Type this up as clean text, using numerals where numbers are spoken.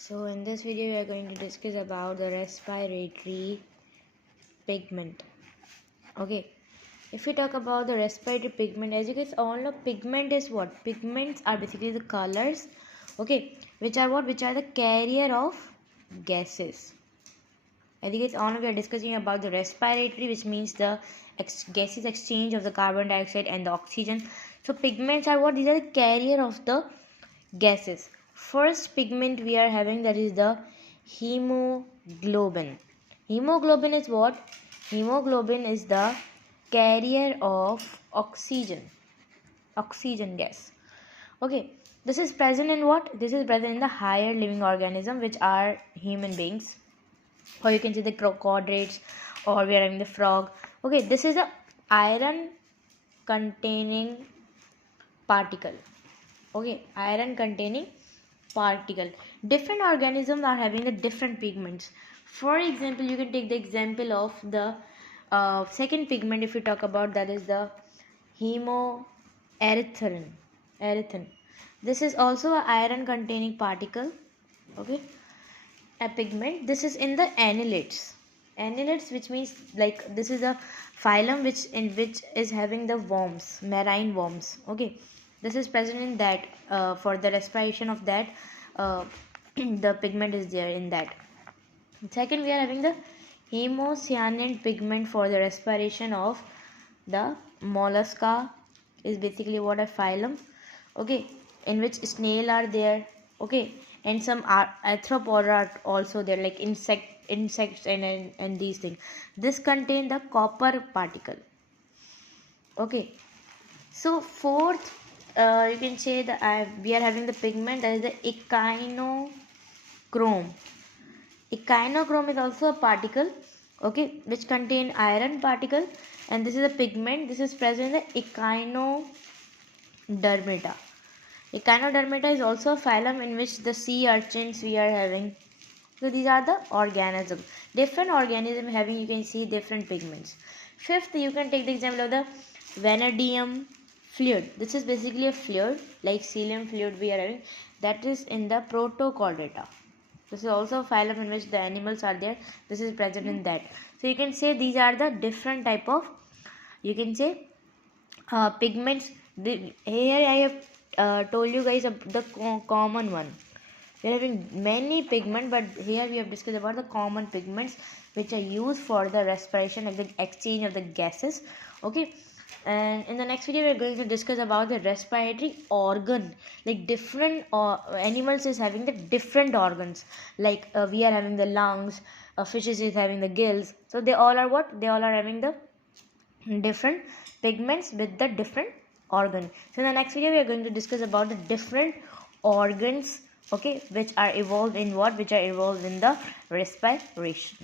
So in this video we are going to discuss about the respiratory pigment. Okay, if we talk about the respiratory pigment, as you guys all know, pigment is what? Pigments are basically the colors, okay, which are what? Which are the carrier of gases. As you guys all know, we are discussing about the respiratory, which means the gases exchange of the carbon dioxide and the oxygen. So pigments are what? These are the carrier of the gases. First pigment we are having, that is the hemoglobin. Hemoglobin is what? Hemoglobin is the carrier of oxygen gas. Okay, this is present in what? This is present in the higher living organism, which are human beings, or you can see the quadrates, or we are having the frog. Okay, this is a iron containing particle. Okay, iron containing particle. Different organisms are having the different pigments. For example, you can take the example of the second pigment. If we talk about, that is the hemoerythrin. This is also an iron containing particle. Okay, a pigment. This is in the annelids, which means like this is a phylum which is having the worms, marine worms. Okay, this is present in that. For the respiration of that, the pigment is there in that. Second, we are having the hemocyanin pigment for the respiration of the mollusca, is basically what? A phylum, okay, in which snail are there, okay, and some arthropods are also there, like insects and these things. This contain the copper particle. Okay, so fourth, you can say that we are having the pigment, that is the echinochrome. Echinochrome is also a particle, okay, which contain iron particle, and this is a pigment. This is present in the echinodermata. Echinodermata is also a phylum in which the sea urchins we are having. So these are the organisms. Different organisms having, you can see, different pigments. Fifth, you can take the example of the vanadium fluid. This is basically a fluid like cilium fluid we are having, that is in the protochordata. This is also a phylum in which the animals are there. This is present in that. So you can say these are the different type of, you can say, pigments. Here I have told you guys the common one. We are having many pigments, but here we have discussed about the common pigments which are used for the respiration and the exchange of the gases. Okay, and in the next video we are going to discuss about the respiratory organ. Like different animals is having the different organs. Like we are having the lungs, fishes is having the gills. So they all are what? They all are having the different pigments with the different organ. So in the next video we are going to discuss about the different organs, okay, which are evolved in what? Which are evolved in the respiration.